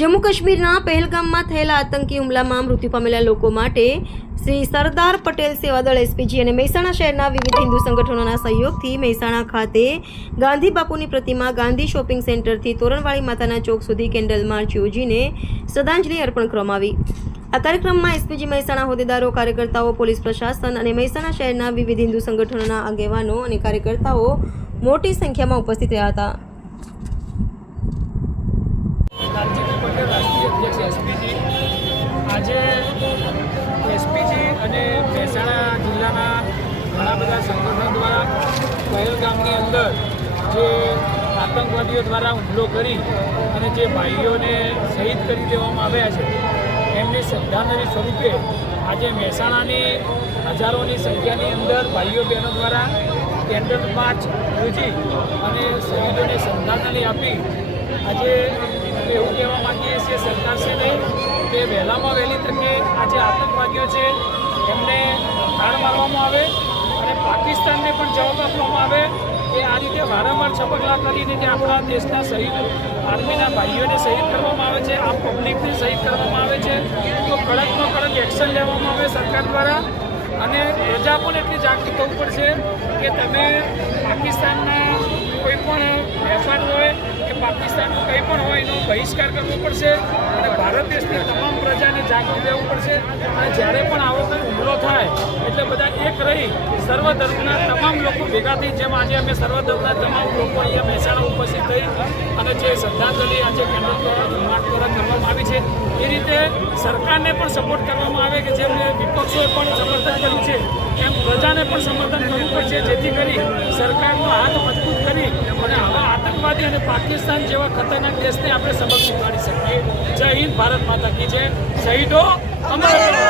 જમ્મુ કાશ્મીરના પહેલગામમાં થયેલા આતંકી હુમલામાં મૃત્યુ પામેલા લોકો માટે શ્રી સરદાર પટેલ સેવાદળ એસપીજી અને મહેસાણા શહેરના વિવિધ હિન્દુ સંગઠનોના સહયોગથી મહેસાણા ખાતે ગાંધી બાપુની પ્રતિમા ગાંધી શોપિંગ સેન્ટરથી તોરણવાળી માતાના ચોક સુધી કેન્ડલ માર્ચ યોજીને શ્રદ્ધાંજલિ અર્પણ કરવામાં આવી। આ કાર્યક્રમમાં એસપીજી મહેસાણા હોદ્દેદારો, કાર્યકર્તાઓ, પોલીસ પ્રશાસન અને મહેસાણા શહેરના વિવિધ હિન્દુ સંગઠનોના આગેવાનો અને કાર્યકર્તાઓ મોટી સંખ્યામાં ઉપસ્થિત રહ્યા હતા। રાષ્ટ્રીય અધ્યક્ષ એસપીજી આજે એસપીજી અને મહેસાણા જિલ્લાના ઘણા બધા સંગઠનો દ્વારા પહેલગામની અંદર જે આતંકવાદીઓ દ્વારા હુમલો કરી અને જે ભાઈઓને શહીદ કરી દેવામાં આવ્યા છે એમની શ્રદ્ધાંજલિ સ્વરૂપે આજે મહેસાણાની હજારોની સંખ્યાની અંદર ભાઈઓ બહેનો દ્વારા કેન્ડલ માર્ચ યોજી અને શહીદોને શ્રદ્ધાંજલિ આપી। આજે એવું કહેવા માંગીએ છીએ સરકારશ્રીને કે વહેલામાં વહેલી તકે આ જે આતંકવાદીઓ છે એમને ઠાર મારવામાં આવે અને પાકિસ્તાનને પણ જવાબ આપવામાં આવે કે આ રીતે વારંવાર છપકલા કરીને જે આપણા દેશના શહીદ આર્મીના ભાઈઓને શહીદ કરવામાં આવે છે, આ પબ્લિકને શહીદ કરવામાં આવે છે તો કડકમાં કડક એક્શન લેવામાં આવે સરકાર દ્વારા। અને પ્રજા પણ એટલી જાગૃત થવું પડશે કે તમે પાકિસ્તાનના કોઈ પણ વેપાર હોય કે પાકિસ્તાનનું કંઈ પણ હોય એનો બહિષ્કાર કરવો પડશે અને ભારત દેશની તમામ પ્રજાને જાગૃત રહેવું પડશે। અને જ્યારે પણ આવો કોઈ હુમલો થાય એટલે બધા એક રહી સર્વ ધર્મના તમામ લોકો ભેગા થઈ, જેમ આજે અમે સર્વ ધર્મના તમામ લોકો અહીંયા મહેસાણા ઉપસ્થિત થઈ અને જે શ્રદ્ધાંજલિ આજે કેન્દ્ર દ્વારા કરવામાં આવી છે એ રીતે સરકારને પણ સપોર્ટ કરવામાં આવે કે જેમને વિપક્ષોએ પણ સમર્થન કર્યું છે એમ પ્રજાને પણ સમર્થન કરવું પડશે, જેથી કરી સરકારનો હાથ મજબૂત કરી અને આવા આતંકવાદી અને પાકિસ્તાન જેવા ખતરનાક દેશને આપણે સમક્ષ ઉગાડી શકીએ। જય હિન્દ, ભારત માતા કી જય। શહીદો અમર રહો।